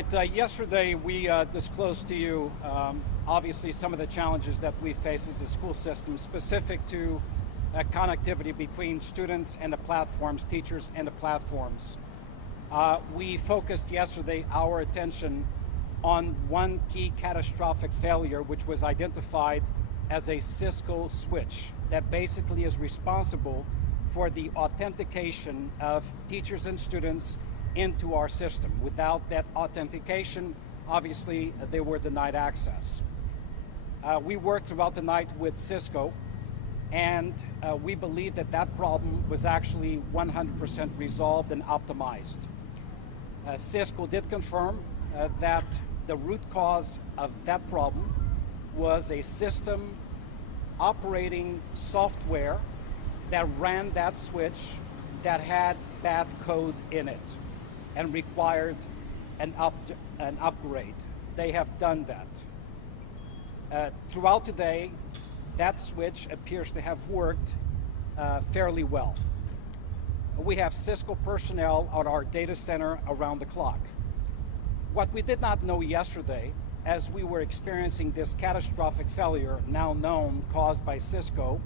Right, yesterday we disclosed to you obviously some of the challenges that we face as a school system specific to connectivity between students and the platforms, teachers and the platforms. We focused yesterday our attention on one key catastrophic failure which was identified as a Cisco switch that basically is responsible for the authentication of teachers and students into our system. Without that authentication, obviously, they were denied access. We worked throughout the night with Cisco, and we believe that that problem was actually 100% resolved and optimized. Cisco did confirm that the root cause of that problem was a system operating software that ran that switch that had bad code in it and required an upgrade. They have done that. Throughout today, that switch appears to have worked fairly well. We have Cisco personnel at our data center around the clock. What we did not know yesterday, as we were experiencing this catastrophic failure, now known, caused by Cisco,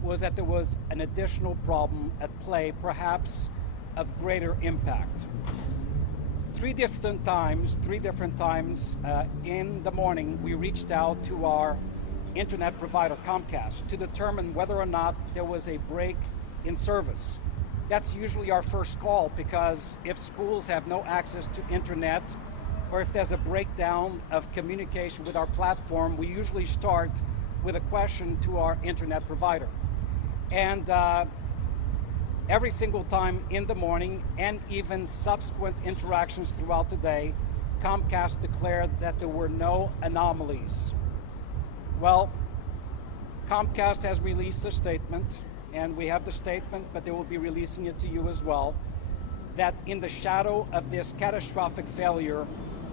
was that there was an additional problem at play, perhaps of greater impact. Three different times in the morning, we reached out to our internet provider, Comcast, to determine whether or not there was a break in service. That's usually our first call, because if schools have no access to internet, or if there's a breakdown of communication with our platform, we usually start with a question to our internet provider. And every single time in the morning, and even subsequent interactions throughout the day, Comcast declared that there were no anomalies. Well, Comcast has released a statement, and we have the statement, but they will be releasing it to you as well, that in the shadow of this catastrophic failure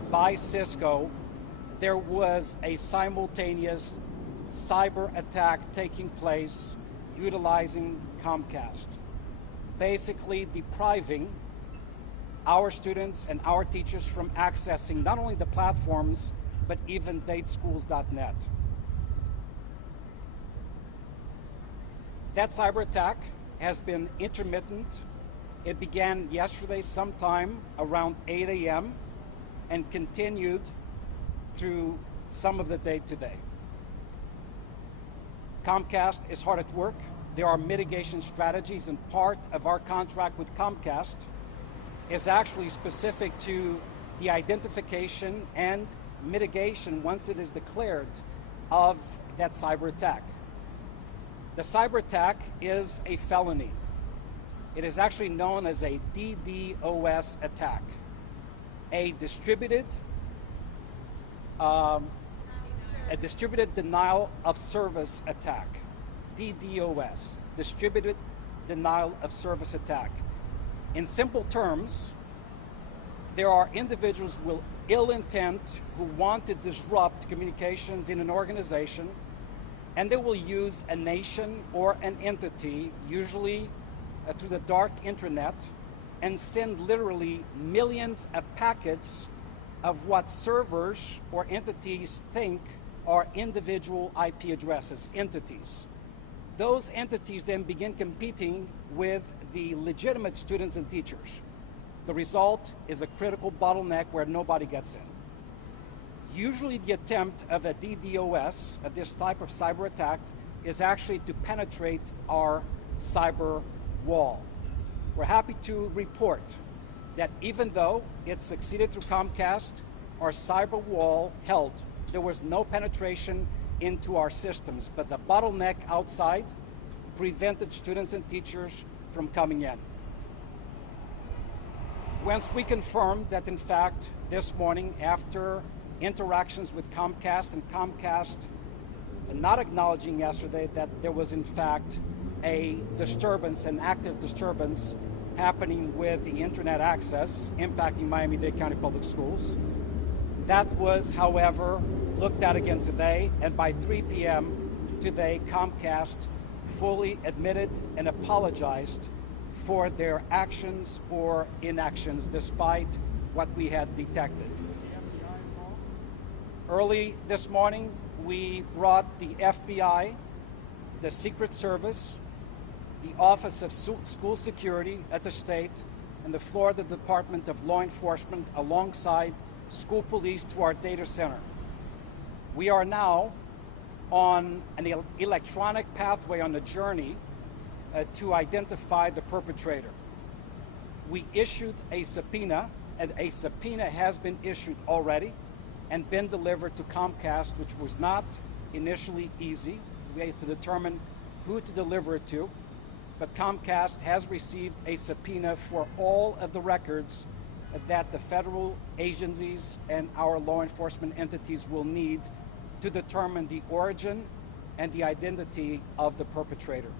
by Cisco, there was a simultaneous cyber attack taking place utilizing Comcast, basically depriving our students and our teachers from accessing not only the platforms, but even dateschools.net. That cyber attack has been intermittent. It began yesterday sometime around 8 a.m. and continued through some of the day today. Comcast is hard at work. There are mitigation strategies, and part of our contract with Comcast is actually specific to the identification and mitigation, once it is declared, of that cyber attack. The cyber attack is a felony. It is actually known as a DDOS attack, a distributed denial of service attack. DDoS, distributed denial of service attack. In simple terms, there are individuals with ill intent who want to disrupt communications in an organization, and they will use a nation or an entity, usually through the dark internet, and send literally millions of packets of what servers or entities think are individual IP addresses, entities. Those entities then begin competing with the legitimate students and teachers. The result is a critical bottleneck where nobody gets in. Usually the attempt of a DDoS, of this type of cyber attack, is actually to penetrate our cyber wall. We're happy to report that even though it succeeded through Comcast, our cyber wall held. There was no penetration into our systems, but the bottleneck outside prevented students and teachers from coming in. Once we confirmed that, in fact, this morning, after interactions with Comcast, and Comcast not acknowledging yesterday that there was, in fact, a disturbance, an active disturbance happening with the internet access impacting Miami-Dade County Public Schools. That was, however, looked at again today, and by 3 p.m. today, Comcast fully admitted and apologized for their actions or inactions despite what we had detected. Early this morning, we brought the FBI, the Secret Service, the Office of School Security at the state, and the Florida Department of Law Enforcement alongside school police to our data center. We are now on an electronic pathway on a journey to identify the perpetrator. We issued a subpoena, and a subpoena has been issued already and been delivered to Comcast, which was not initially easy. We had to determine who to deliver it to, but Comcast has received a subpoena for all of the records that the federal agencies and our law enforcement entities will need to determine the origin and the identity of the perpetrator.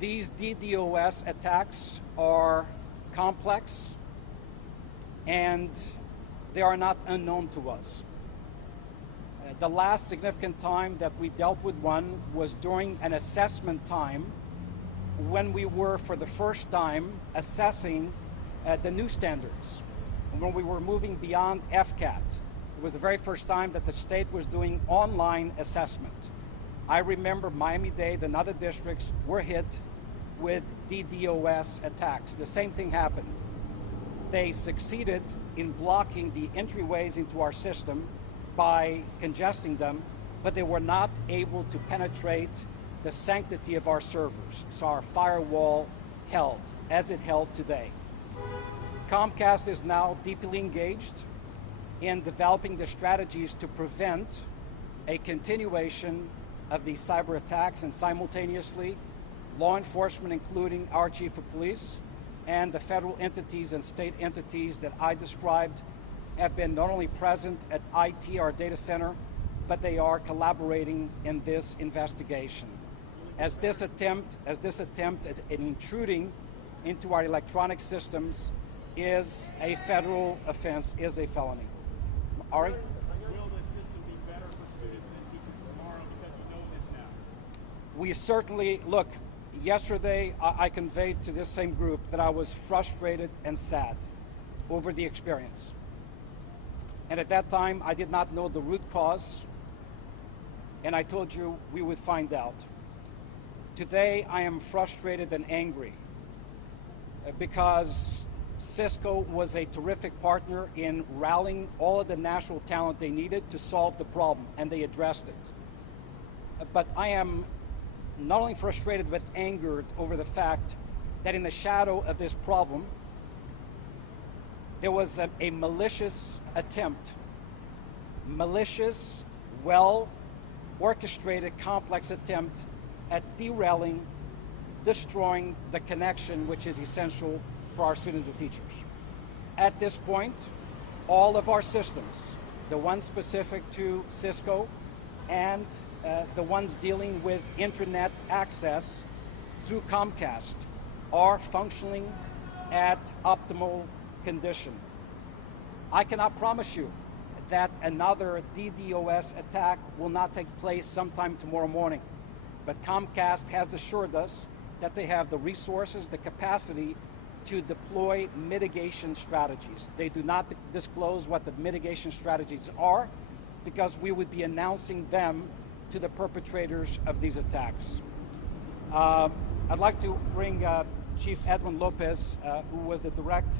These DDoS attacks are complex and they are not unknown to us. The last significant time that we dealt with one was during an assessment time when we were for the first time assessing the new standards, when we were moving beyond FCAT. It was the very first time that the state was doing online assessment. I remember Miami-Dade and other districts were hit with DDoS attacks. The same thing happened. They succeeded in blocking the entryways into our system by congesting them, but they were not able to penetrate the sanctity of our servers. So our firewall held, as it held today. Comcast is now deeply engaged in developing the strategies to prevent a continuation of these cyber attacks, and simultaneously, law enforcement, including our chief of police, and the federal entities and state entities that I described have been not only present at IT, our data center, but they are collaborating in this investigation. As this attempt at intruding into our electronic systems is a federal offense, is a felony. Ari? Will the system be better for students and teachers tomorrow because you know this now? We certainly, look, yesterday I conveyed to this same group that I was frustrated and sad over the experience. And at that time, I did not know the root cause, and I told you we would find out. Today, I am frustrated and angry because Cisco was a terrific partner in rallying all of the national talent they needed to solve the problem, and they addressed it. But I am not only frustrated, but angered over the fact that in the shadow of this problem, there was a malicious attempt, malicious, well-orchestrated, complex attempt at derailing, destroying the connection which is essential for our students and teachers. At this point, all of our systems, the ones specific to Cisco and the ones dealing with internet access through Comcast, are functioning at optimal condition. I cannot promise you that another DDoS attack will not take place sometime tomorrow morning, but Comcast has assured us that they have the resources, the capacity to deploy mitigation strategies. They do not disclose what the mitigation strategies are because we would be announcing them to the perpetrators of these attacks. I'd like to bring Chief Edwin Lopez, who was the direct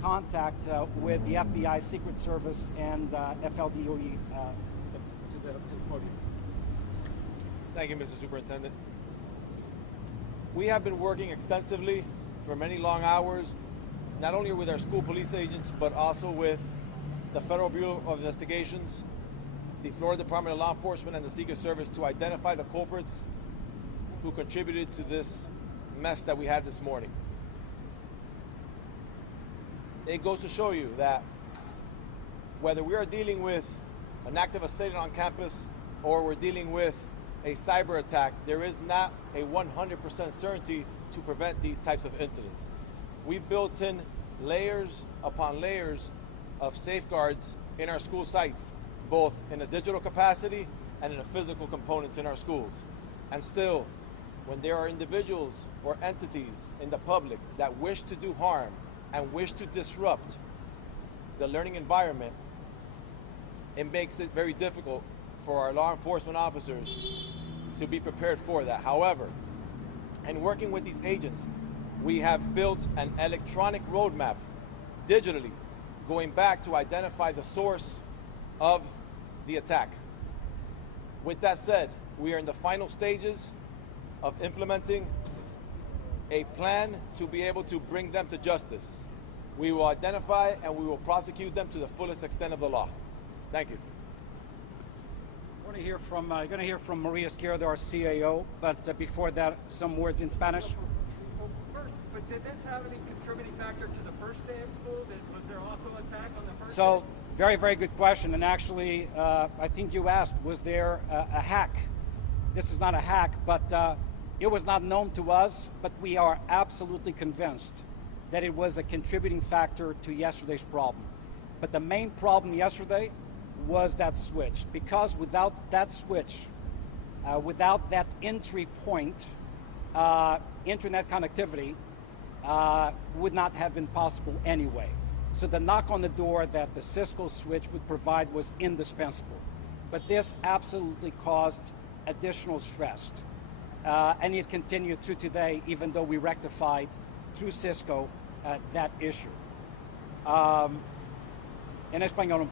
contact with the FBI, Secret Service, and FLDOE to the podium. Thank you, Mr. Superintendent. We have been working extensively for many long hours, not only with our school police agents, but also with the Federal Bureau of Investigations, the Florida Department of Law Enforcement, and the Secret Service to identify the culprits who contributed to this mess that we had this morning. It goes to show you that whether we are dealing with an active assailant on campus or we're dealing with a cyber attack, there is not a 100% certainty to prevent these types of incidents. We've built in layers upon layers of safeguards in our school sites, both in a digital capacity and in a physical components in our schools. And still, when there are individuals or entities in the public that wish to do harm and wish to disrupt the learning environment, it makes it very difficult for our law enforcement officers to be prepared for that. However, in working with these agents, we have built an electronic roadmap digitally going back to identify the source of the attack. With that said, we are in the final stages of implementing a plan to be able to bring them to justice. We will identify and we will prosecute them to the fullest extent of the law. Thank you. We're going to hear from, you're going to hear from Maria Izquierdo, our CAO, but before that, some words in Spanish. Well, first, but did this have any contributing factor to the first day of school? Was there also an attack on the first day? Very, very good question. And actually, I think you asked, was there a hack? This is not a hack, but it was not known to us, but we are absolutely convinced that it was a contributing factor to yesterday's problem. But the main problem yesterday was that switch, because without that switch, without that entry point, internet connectivity would not have been possible anyway. So the knock on the door that the Cisco switch would provide was indispensable. But this absolutely caused additional stress. And it continued through today, even though we rectified through Cisco that issue. En español.